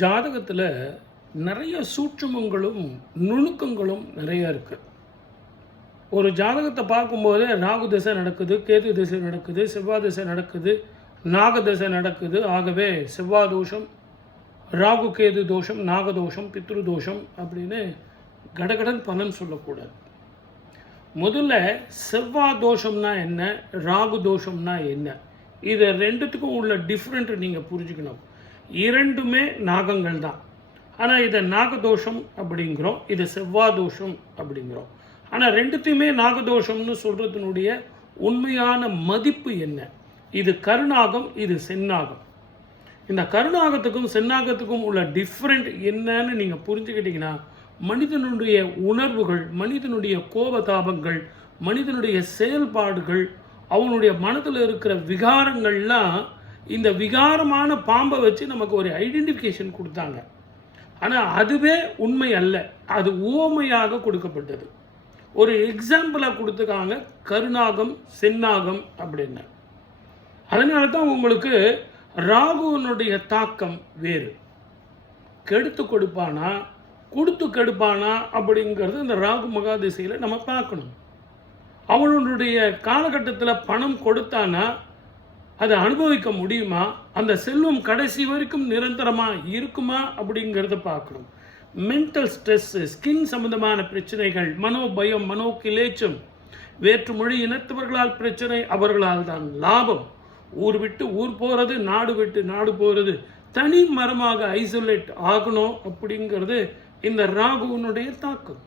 ஜாதகத்தில் நிறைய சூட்சுமங்களும் நுணுக்கங்களும் நிறைய இருக்குது. ஒரு ஜாதகத்தை பார்க்கும்போது ராகு திசை நடக்குது, கேது திசை நடக்குது, செவ்வாய் திசை நடக்குது, நாக திசை நடக்குது. ஆகவே செவ்வாய் தோஷம், ராகு கேது தோஷம், நாகதோஷம், பித்ரு தோஷம் அப்படின்னு கடகடன் பலன் சொல்லக்கூடாது. முதல்ல செவ்வாய் தோஷம்னா என்ன, ராகு தோஷம்னா என்ன, இது ரெண்டுத்துக்கும் உள்ள டிஃப்ரெண்ட் நீங்கள் புரிஞ்சுக்கணும். இரண்டுமே நாகங்கள் தான். ஆனால் இதை நாகதோஷம் அப்படிங்கிறோம், இது செவ்வாய் தோஷம் அப்படிங்கிறோம். ஆனால் ரெண்டுத்தையுமே நாகதோஷம்னு சொல்கிறதுனுடைய உண்மையான மதிப்பு என்ன? இது கருநாகம், இது செந்நாகம். இந்த கருநாகத்துக்கும் செந்நாகத்துக்கும் உள்ள டிஃப்ரெண்ட் என்னன்னு நீங்கள் புரிஞ்சுக்கிட்டீங்கன்னா மனிதனுடைய உணர்வுகள், மனிதனுடைய கோபதாபங்கள், மனிதனுடைய செயல்பாடுகள், அவனுடைய மனதில் இருக்கிற விகாரங்கள்லாம் இந்த விகாரமான பாம்பை வச்சு நமக்கு ஒரு ஐடென்டிஃபிகேஷன் கொடுத்தாங்க. ஆனால் அதுவே உண்மை அல்ல, அது உவமையாக கொடுக்கப்பட்டது. ஒரு எக்ஸாம்பிளாக கொடுத்துருக்காங்க, கருநாகம் செந்நாகம் அப்படின்னு. அதனால தான் உங்களுக்கு ராகுவனுடைய தாக்கம் வேறு. கெடுத்து கொடுப்பானா கொடுத்து கெடுப்பானா அப்படிங்கிறது இந்த ராகு மகாதிசையில் நம்ம பார்க்கணும். அவனுடைய காலகட்டத்தில் பணம் கொடுத்தானா அதை அனுபவிக்க முடியுமா, அந்த செல்வம் கடைசி வரைக்கும் நிரந்தரமாக இருக்குமா அப்படிங்கிறத பார்க்கணும். மென்டல் ஸ்ட்ரெஸ்ஸு, ஸ்கின் சம்பந்தமான பிரச்சனைகள், மனோபயம், மனோக்கிலேச்சம், வேற்று மொழி இனத்தவர்களால் பிரச்சனை, அவர்களால் தான் லாபம், ஊர் விட்டு ஊர் போகிறது, நாடு விட்டு நாடு போகிறது, தனி மரமாக ஐசோலேட் ஆகணும் அப்படிங்கிறது இந்த ராகுவனுடைய தாக்கம்.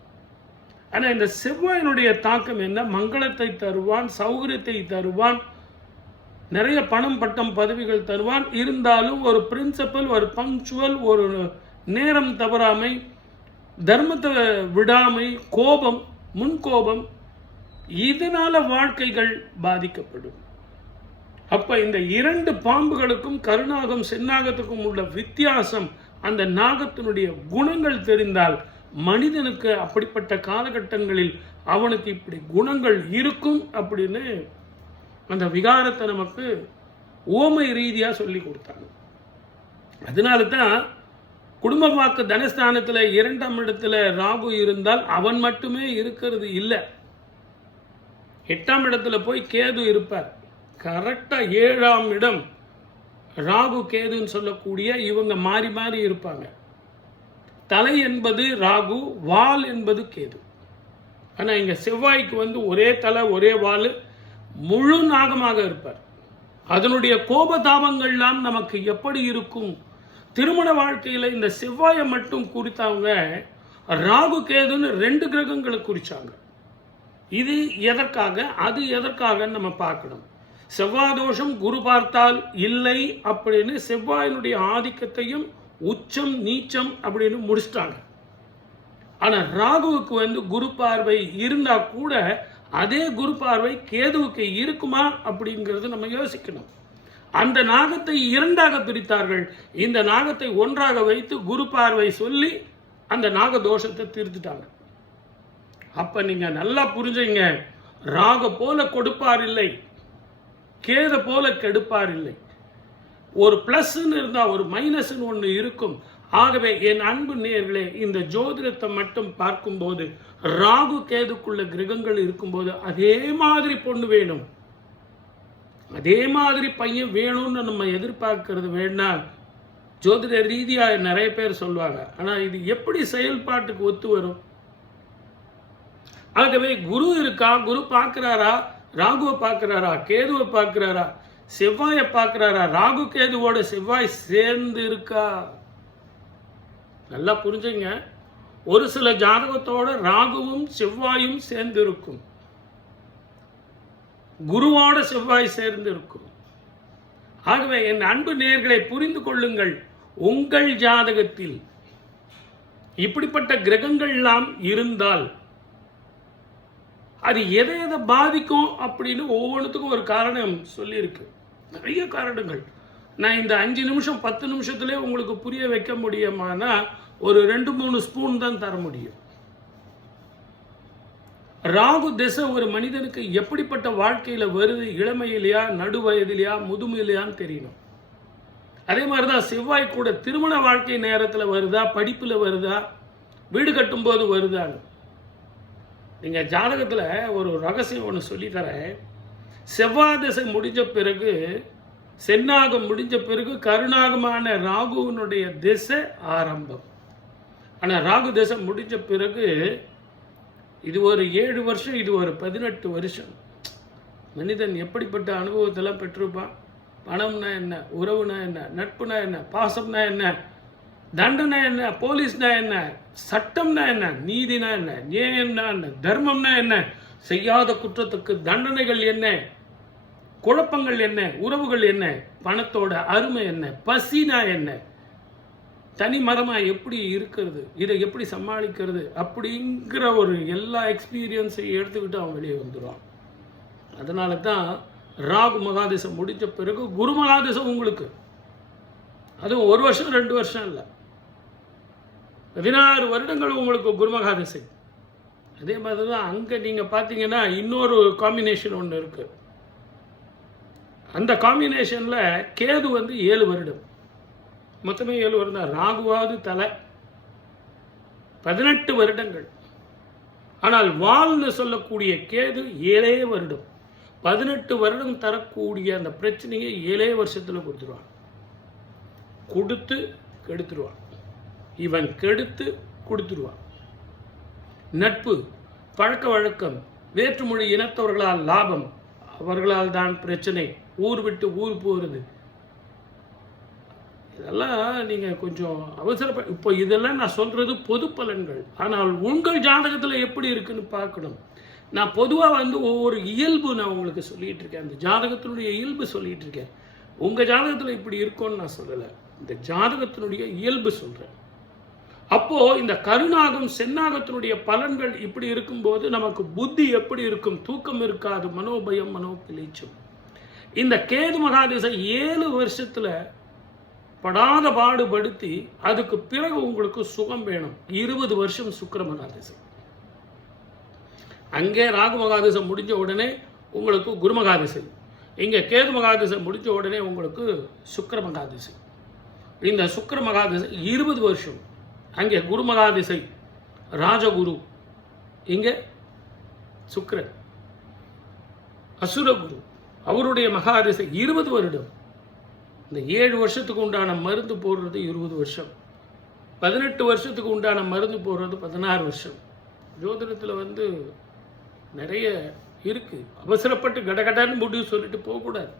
ஆனால் இந்த செவ்வாயினுடைய தாக்கம் என்ன? மங்களத்தை தருவான், சௌகரியத்தை தருவான், நிறைய பணம் பட்டம் பதவிகள் தருவான். இருந்தாலும் ஒரு பிரின்சிபல், ஒரு பங்க்சுவல், ஒரு நேரம் தவறாமை, தர்மத்தை விடாமை, கோபம், முன்கோபம், இதனால வாழ்க்கைகள் பாதிக்கப்படும். அப்ப இந்த இரண்டு பாம்புகளுக்கும் கருநாகம் செந்நாகத்துக்கும் உள்ள வித்தியாசம், அந்த நாகத்தினுடைய குணங்கள் தெரிந்தால் மனிதனுக்கு அப்படிப்பட்ட காலகட்டங்களில் அவனுக்கு இப்படி குணங்கள் இருக்கும் அப்படின்னு அந்த விகாரத்தை நமக்கு ஓமை ரீதியாக சொல்லி கொடுத்தாங்க. அதனால தான் குடும்ப வாக்கு தனஸ்தானத்தில் 2ஆம் இடத்துல ராகு இருந்தால் அவன் மட்டுமே இருக்கிறது இல்லை, 8ஆம் இடத்துல போய் கேது இருப்பார். கரெக்டாக 7ஆம் இடம் ராகு கேதுன்னு சொல்லக்கூடிய இவங்க மாறி மாறி இருப்பாங்க. தலை என்பது ராகு, வால் என்பது கேது. ஆனால் இங்கே செவ்வாய்க்கு ஒரே தலை ஒரே வால், முழு நாகமாக இருப்பார். அதனுடைய கோபதாபங்கள்லாம் நமக்கு எப்படி இருக்கும்? திருமண வாழ்க்கையில் இந்த செவ்வாயை மட்டும் குறித்தவங்க ராகு கேதுன்னு 2 கிரகங்களை குறிச்சாங்க. இது எதற்காக, அது எதற்காகன்னு நம்ம பார்க்கணும். செவ்வாய் தோஷம் குரு பார்த்தால் இல்லை அப்படின்னு செவ்வாயினுடைய ஆதிக்கத்தையும் உச்சம் நீச்சம் அப்படின்னு முடிச்சிட்டாங்க. ஆனால் ராகுவுக்கு குரு பார்வை இருந்தா கூட அதே குரு பார்வை கேதுவுக்கு இருக்குமா அப்படிங்கிறது நம்ம யோசிக்கணும். அந்த நாகத்தை 2ஆக பிரித்தார்கள், இந்த நாகத்தை ஒன்றாக வைத்து குரு பார்வை சொல்லி அந்த நாக தோஷத்தை தீர்த்துட்டாங்க. அப்ப நீங்க நல்லா புரிஞ்சுங்க, ராக போல கொடுப்பார் இல்லை, கேத போல கெடுப்பார் இல்லை. ஒரு பிளஸ்ன்னு இருந்தா ஒரு மைனஸ்ன்னு ஒன்று இருக்கும். ஆகவே என் அன்பு நேயர்களே, இந்த ஜோதிடத்தை மட்டும் பார்க்கும்போது ராகு கேதுக்குள்ள கிரகங்கள் இருக்கும்போது அதே மாதிரி பொண்ணு வேணும், அதே மாதிரி பையன் வேணும்னு நம்ம எதிர்பார்க்கறது வேணா ஜோதிட ரீதியாக நிறைய பேர் சொல்லுவாங்க. ஆனால் இது எப்படி செயல்பாட்டுக்கு ஒத்து வரும்? ஆகவே குரு இருக்கா, குரு பார்க்கிறாரா, ராகுவை பார்க்கிறாரா, கேதுவை பார்க்கிறாரா, செவ்வாயை பார்க்கிறாரா, ராகு கேதுவோட செவ்வாய் சேர்ந்து இருக்கா? நல்லா புரிஞ்சுங்க. ஒரு சில ஜாதகத்தோட ராகுவும் செவ்வாயும் சேர்ந்து இருக்கும், குருவோட செவ்வாய் சேர்ந்து இருக்கும். ஆகவே என் அன்பு நேயர்களை புரிந்து கொள்ளுங்கள், உங்கள் ஜாதகத்தில் இப்படிப்பட்ட கிரகங்கள் எல்லாம் இருந்தால் அது எதை எதை பாதிக்கும் அப்படின்னு ஒவ்வொன்றுத்துக்கும் ஒரு காரணம் சொல்லியிருக்கு, நிறைய காரணங்கள். நான் இந்த 5 நிமிஷம் 10 நிமிஷத்துலேயே உங்களுக்கு புரிய வைக்க முடியுமானா ஒரு 2-3 ஸ்பூன் தான் தர முடியும். ராகு திசை ஒரு மனிதனுக்கு எப்படிப்பட்ட வாழ்க்கையில் வருது, இளமையிலையா, நடுவயதிலையா, முதுமையிலையான்னு தெரியணும். அதே மாதிரி தான் செவ்வாய் கூட திருமண வாழ்க்கை நேரத்தில் வருதா, படிப்பில் வருதா, வீடு கட்டும்போது வருதான்னு. நீங்கள் ஜாதகத்தில் ஒரு ரகசியம் ஒன்று சொல்லித்தரேன். செவ்வாய் திசை முடிஞ்ச பிறகு, சென்னாகம் முடிஞ்ச பிறகு கருணாகமான ராகுவினுடைய திசை ஆரம்பம். ஆனால் ராகு திசை முடிஞ்ச பிறகு இது ஒரு 7 வருஷம், இது ஒரு 18 வருஷம். மனிதன் எப்படிப்பட்ட அனுபவத்தெல்லாம் பெற்றிருப்பான். பணம்னா என்ன, உறவுனா என்ன, நட்புனா என்ன, பாசம்னா என்ன, தண்டனை என்ன, போலீஸ்னா என்ன, சட்டம்னா என்ன, நீதினா என்ன, நியாயம்னா என்ன, தர்மம்னா என்ன, செய்யாத குற்றத்துக்கு தண்டனைகள் என்ன, குழப்பங்கள் என்ன, உறவுகள் என்ன, பணத்தோட அருமை என்ன, பசினா என்ன, தனி மரமாக எப்படி இருக்கிறது, இதை எப்படி சமாளிக்கிறது அப்படிங்கிற ஒரு எல்லா எக்ஸ்பீரியன்ஸையும் எடுத்துக்கிட்டு அவன் வெளியே வந்துடுவான். அதனால தான் ராகு மகாதிசை முடிஞ்ச பிறகு குரு மகாதிசை உங்களுக்கு, அதுவும் 1 வருஷம் 2 வருஷம் இல்லை, 16 வருடங்கள் உங்களுக்கு குரு மகாதிசை. அதே மாதிரி தான் அங்கே நீங்கள் பார்த்தீங்கன்னா இன்னொரு காம்பினேஷன் ஒன்று இருக்குது. அந்த காம்பினேஷனில் கேது 7 வருடம், மொத்தமே 7 வருடம் தான். ராகுவாவது தலை 18 வருடங்கள். ஆனால் வால்னு சொல்லக்கூடிய கேது 7 வருடம். 18 வருடம் தரக்கூடிய அந்த பிரச்சனையை 7 வருஷத்தில் கொடுத்துருவான். கொடுத்து கெடுத்துருவான். இவன் கெடுத்து கொடுத்துருவான். நட்பு, பழக்க வழக்கம், வேற்றுமொழி இனத்தவர்களால் லாபம், அவர்களால் தான் பிரச்சனை, ஊர் விட்டு ஊர் போகிறது, இதெல்லாம் நீங்கள் கொஞ்சம் இப்போ இதெல்லாம் நான் சொல்கிறது பொது பலன்கள். ஆனால் உங்கள் ஜாதகத்தில் எப்படி இருக்குன்னு பார்க்கணும். நான் பொதுவாக ஒவ்வொரு இயல்பு நான் உங்களுக்கு சொல்லிகிட்டு இருக்கேன். அந்த ஜாதகத்தினுடைய இயல்பு சொல்லிகிட்டு இருக்கேன். உங்கள் ஜாதகத்தில் இப்படி இருக்கும்னு நான் சொல்லலை, இந்த ஜாதகத்தினுடைய இயல்பு சொல்கிறேன். அப்போது இந்த கருணாகம் சென்னாகத்தினுடைய பலன்கள் இப்படி இருக்கும்போது நமக்கு புத்தி எப்படி இருக்கும், தூக்கம் இருக்காது, மனோபயம், மனோக்கிளீச்சம். இந்த கேது மகாதிசை 7 வருஷத்தில் படாத பாடுபடுத்தி அதுக்கு பிறகு உங்களுக்கு சுகம் வேணும். 20 வருஷம் சுக்கிர மகாதிசை. அங்கே ராகு மகாதிசை முடிஞ்ச உடனே உங்களுக்கு குரு மகாதிசை, இங்கே கேது மகாதிசை முடிஞ்ச உடனே உங்களுக்கு சுக்கிர மகாதிசை. இந்த சுக்கிர மகாதிசை 20 வருஷம். அங்கே குரு மகாதிசை ராஜகுரு, இங்கே சுக்கிரன் அசுரகுரு, அவருடைய மகாதிசை 20 வருடம். இந்த 7 வருஷத்துக்கு உண்டான மருந்து போடுறது 20 வருஷம், 18 வருஷத்துக்கு உண்டான மருந்து போடுறது 16 வருஷம். ஜோதிடத்தில் நிறைய இருக்குது. அவசரப்பட்டு கடகடான்னு முடிவு சொல்லிட்டு போகக்கூடாது.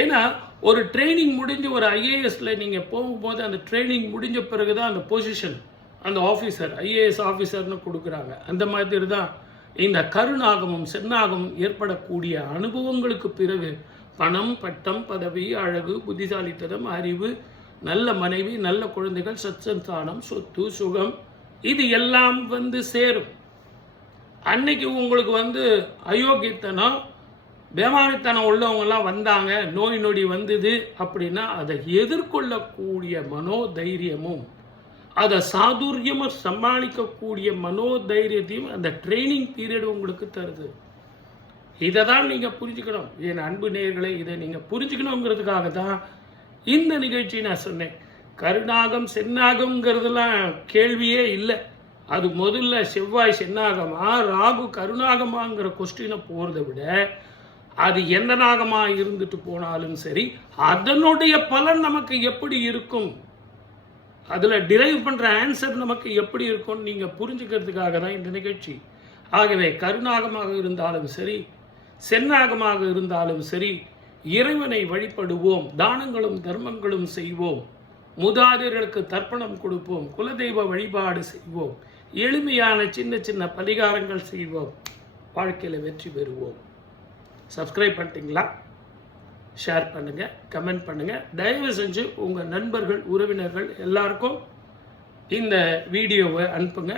ஏன்னா ஒரு ட்ரைனிங் முடிஞ்சு ஒரு ஐஏஎஸில் நீங்கள் போகும்போது அந்த ட்ரைனிங் முடிஞ்ச பிறகு தான் அந்த பொசிஷன், அந்த ஆஃபீஸர் ஐஏஎஸ் ஆஃபீஸர்னு கொடுக்குறாங்க. அந்த மாதிரி தான் இந்த கருணாகமும் சென்னாகமும் ஏற்படக்கூடிய அனுபவங்களுக்கு பிறகு பணம், பட்டம், பதவி, அழகு, புத்திசாலித்தனம், அறிவு, நல்ல மனைவி, நல்ல குழந்தைகள், சத்சந்தானம், சொத்து, சுகம், இது எல்லாம் சேரும். அன்னைக்கு உங்களுக்கு அயோக்கியத்தனம், பேமானித்தனம் உள்ளவங்கெல்லாம் வந்தாங்க, நோய் நொடி வந்தது அப்படின்னா அதை எதிர்கொள்ளக்கூடிய மனோதைரியமும் அதை சாதுரியமாக சமாளிக்கக்கூடிய மனோதைரியத்தையும் அந்த ட்ரைனிங் பீரியட் உங்களுக்கு தருது. இதை தான் நீங்கள் புரிஞ்சுக்கணும். என் அன்பு நேயர்களே, இதை நீங்கள் புரிஞ்சுக்கணுங்கிறதுக்காக தான் இந்த நிகழ்ச்சி நான் சொன்னேன். கருணாகம் சென்னாகம்ங்கிறதுலாம் கேள்வியே இல்லை. அது முதல்ல செவ்வாய் சென்னாகமா ராகு கருணாகமாங்கிற கொஸ்டினை போகிறத விட அது எந்த நாகமாக இருந்துட்டு போனாலும் சரி அதனுடைய பலன் நமக்கு எப்படி இருக்கும், அதில் டிரைவ் பண்ணுற ஆன்சர் நமக்கு எப்படி இருக்கும்னு நீங்கள் புரிஞ்சுக்கிறதுக்காக தான் இந்த நிகழ்ச்சி. ஆகவே கருணாகமாக இருந்தாலும் சரி சென்னாகமாக இருந்தாலும் சரி இறைவனை வழிபடுவோம், தானங்களும் தர்மங்களும் செய்வோம், மூதாதையர்களுக்கு தர்ப்பணம் கொடுப்போம், குலதெய்வ வழிபாடு செய்வோம், எளிமையான சின்ன சின்ன பரிகாரங்கள் செய்வோம், வாழ்க்கையில் வெற்றி பெறுவோம். சப்ஸ்கிரைப் பண்ணிட்டீங்களா? ஷேர் பண்ணுங்கள், கமெண்ட் பண்ணுங்கள். தயவு செஞ்சு உங்கள் நண்பர்கள் உறவினர்கள் எல்லாருக்கும் இந்த வீடியோவை அனுப்புங்க.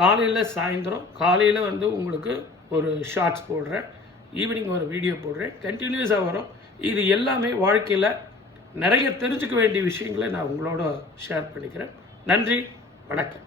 காலையில் சாயந்தரம் காலையில் உங்களுக்கு ஒரு ஷார்ட்ஸ் போடுறேன், ஈவினிங் ஒரு வீடியோ போடுறேன், கண்டினியூஸாக வரும். இது எல்லாமே வாழ்க்கையில் நிறைய தெரிஞ்சுக்க வேண்டிய விஷயங்களை நான் உங்களோட ஷேர் பண்ணிக்கிறேன். நன்றி, வணக்கம்.